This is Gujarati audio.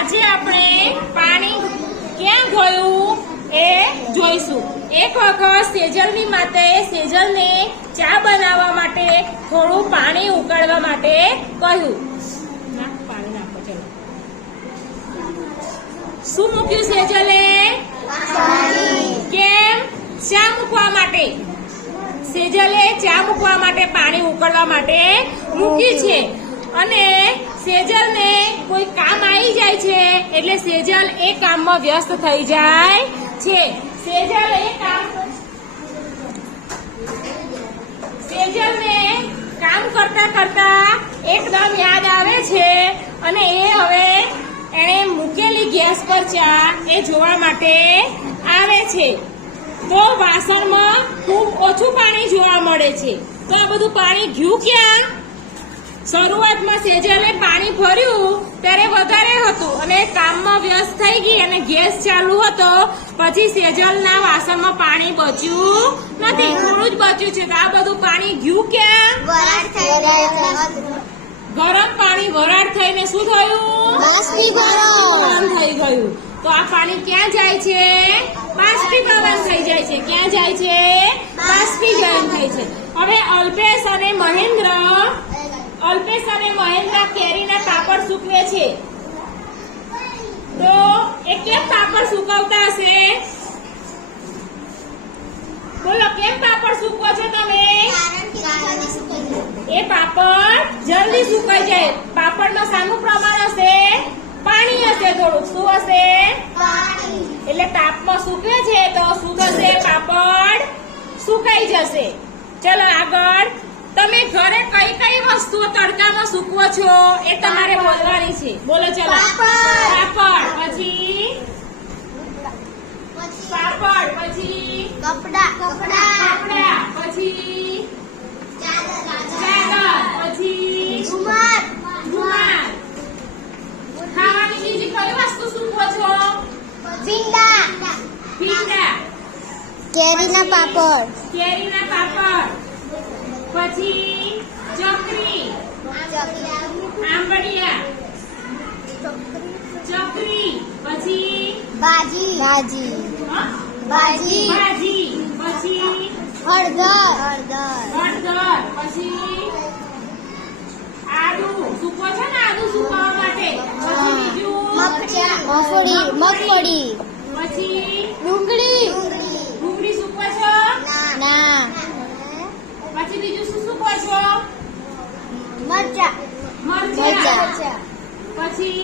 આજે આપણે પાણી ક્યાં ગયું એ જોઈશું। એક વખત સેજલની માતાએ સેજલને ચા બનાવવા માટે થોડું પાણી ઉકાળવા માટે કહ્યું। પાણી નાખો, ચલો। શું મૂક્યું સેજલે? કેમ? ચા મૂકવા માટે। સેજલે ચા મૂકવા માટે પાણી ઉકળવા માટે મૂકી છે અને સેજલને કોઈ કામ આવી જાય છે એટલે સેજલ એ કામમાં વ્યસ્ત થઈ જાય છે। સેજલને કામ કરતા કરતા એકદમ યાદ આવે છે અને એ હવે એણે મૂકેલી ગેસ પર ચા એ જોવા માટે આવે છે તો વાસણમાં ખૂબ ઓછું પાણી જોવા મળે છે। તો આ બધું પાણી ગયું ક્યાં? શરૂઆતમાં સેજલે પાણી ભર્યું ત્યારે વધારે હતું અને કામમાં વ્યસ્ત થઈ ગઈ અને ગેસ ચાલુ હતો। પછી સેજલના વાસણમાં પાણી બચ્યું નથી, થોડું જ બચ્યું છે। તો આ બધું પાણી ગયું ક્યાં? ગરમ પાણી વરાળ થઈને શું થયું? બાષ્પીભવન થઈ ગયું। તો આ પાણી ક્યાં જાય છે? બાષ્પીભવન થઈ જાય છે। ક્યાં જાય છે? બાષ્પીભવન થાય છે। હવે અલ્પેશ અને મહેન્દ્ર કેરીના પાપડ સૂકવે છે। તો એ કેમ પાપડ સુકવતા હશે? બોલો, કેમ પાપડ સૂકવો છો તમે? એ પાપડ જલ્દી સુકાઈ જાય। પાપડનું શાનું પ્રમાણ હશે? પાણી હશે થોડુંક। શું હશે? એટલે તાપમાં સૂકવે છે તો શું થશે? પાપડ સુકાઈ જશે। ચલો આગળ। તમે ઘરે કઈ કઈ વસ્તુઓ તડકામાં સૂકવો છો એ તમારે બોલવાની છે। બોલો ચલો। પાપડ, પછી કપડા, પછી ચાદર, પછી રૂમાલ, ખાવાની બીજી કઈ વસ્તુ સૂકવો છો? ભીંડા, કેરીના પાપડ, પછી ચકરી, આંબડિયા, પછી ભાજી, પછી હળદર, પછી આદુ સૂકવો છે ને, આદુ સુકવવા માટે। પછી બીજું મગફળી, પછી ડુંગળી, સૂકવો છો? ના, પછી બીજું શું સૂકવો છો? મરચાં, મરચાં, પછી